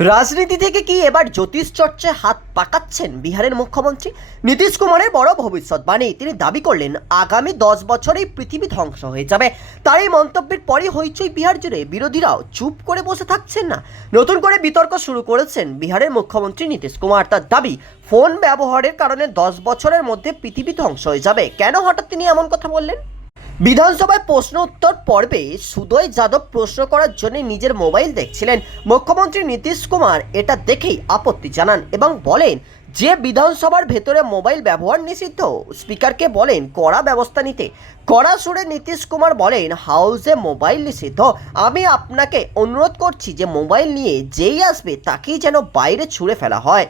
রাজনীতি থেকে কি এবার জ্যোতিষ চর্চায় হাত পাকাচ্ছেন বিহারের মুখ্যমন্ত্রী? নীতিশ কুমারের বড় ভবিষ্যৎবাণী তিনি দাবি করলেন, আগামী দশ বছরেই পৃথিবী ধ্বংস হয়ে যাবে। তার এই মন্তব্যের পরই হইচই বিহার জুড়ে বিরোধীরাও চুপ করে বসে থাকছেন না। নতুন করে বিতর্ক শুরু করেছেন বিহারের মুখ্যমন্ত্রী নীতিশ কুমার। তার দাবি, ফোন ব্যবহারের কারণে দশ বছরের মধ্যে পৃথিবী ধ্বংস হয়ে যাবে। কেন হঠাৎ তিনি এমন কথা বললেন? বিধানসভায় প্রশ্ন উত্তর পর্বে সুদয় যাদব প্রশ্ন করার জন্য নিজের মোবাইল দেখছিলেন মুখ্যমন্ত্রী নীতিশ কুমার। এটা দেখেই আপত্তি জানান এবং বলেন, যে বিধানসভার ভেতরে মোবাইল ব্যবহার নিষিদ্ধ, স্পিকারকে বলেন কড়া ব্যবস্থা নিতে। কড়া সুরে নীতিশ কুমার বলেন, হাউসে মোবাইল নিষিদ্ধ। আমি আপনাকে অনুরোধ করছি যে মোবাইল নিয়ে যেই আসবে তাকেই যেন বাইরে ছুঁড়ে ফেলা হয়।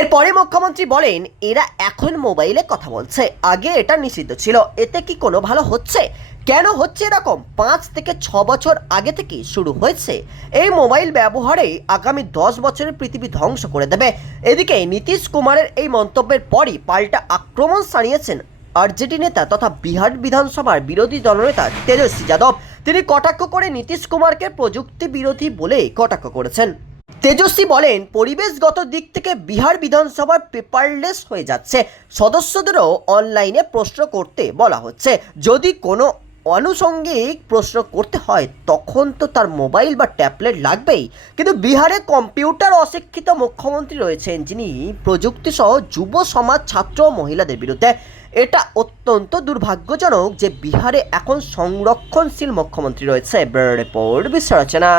এরপরে মুখ্যমন্ত্রী বলেন, এরা এখন মোবাইলে কথা বলছে। আগে এটা নিষিদ্ধ ছিল। এতে কি কোনো ভালো হচ্ছে? কেন হচ্ছে এরকম? পাঁচ থেকে ছ বছর আগে থেকে শুরু হয়েছে। এই মোবাইল ব্যবহারে আগামী দশ বছরের পৃথিবী ধ্বংস করে দেবে। এদিকে নীতিশ কুমারের এই মন্তব্যের পরই পাল্টা আক্রমণ সানিয়েছেন আরজেডি নেতা তথা বিহার বিধানসভার বিরোধী দলনেতা তেজস্বী যাদব। তিনি কটাক্ষ করে নীতিশ কুমারকে প্রযুক্তি বিরোধী বলে কটাক্ষ করেছেন। তেজস্বী বলেন, পরিবেশগত দিক থেকে বিহার বিধানসভার পেপারলেস হয়ে যাচ্ছে। সদস্যদেরও অনলাইনে প্রশ্ন করতে বলা হচ্ছে। যদি কোনো আনুষঙ্গিক প্রশ্ন করতে হয়, তখন তো তার মোবাইল বা ট্যাবলেট লাগবেই। কিন্তু বিহারে কম্পিউটার অশিক্ষিত মুখ্যমন্ত্রী রয়েছেন, যিনি প্রযুক্তি সহ যুব সমাজ, ছাত্র মহিলাদের বিরুদ্ধে। এটা অত্যন্ত দুর্ভাগ্যজনক যে বিহারে এখন সংরক্ষণশীল মুখ্যমন্ত্রী রয়েছে। বিশ্লেষণা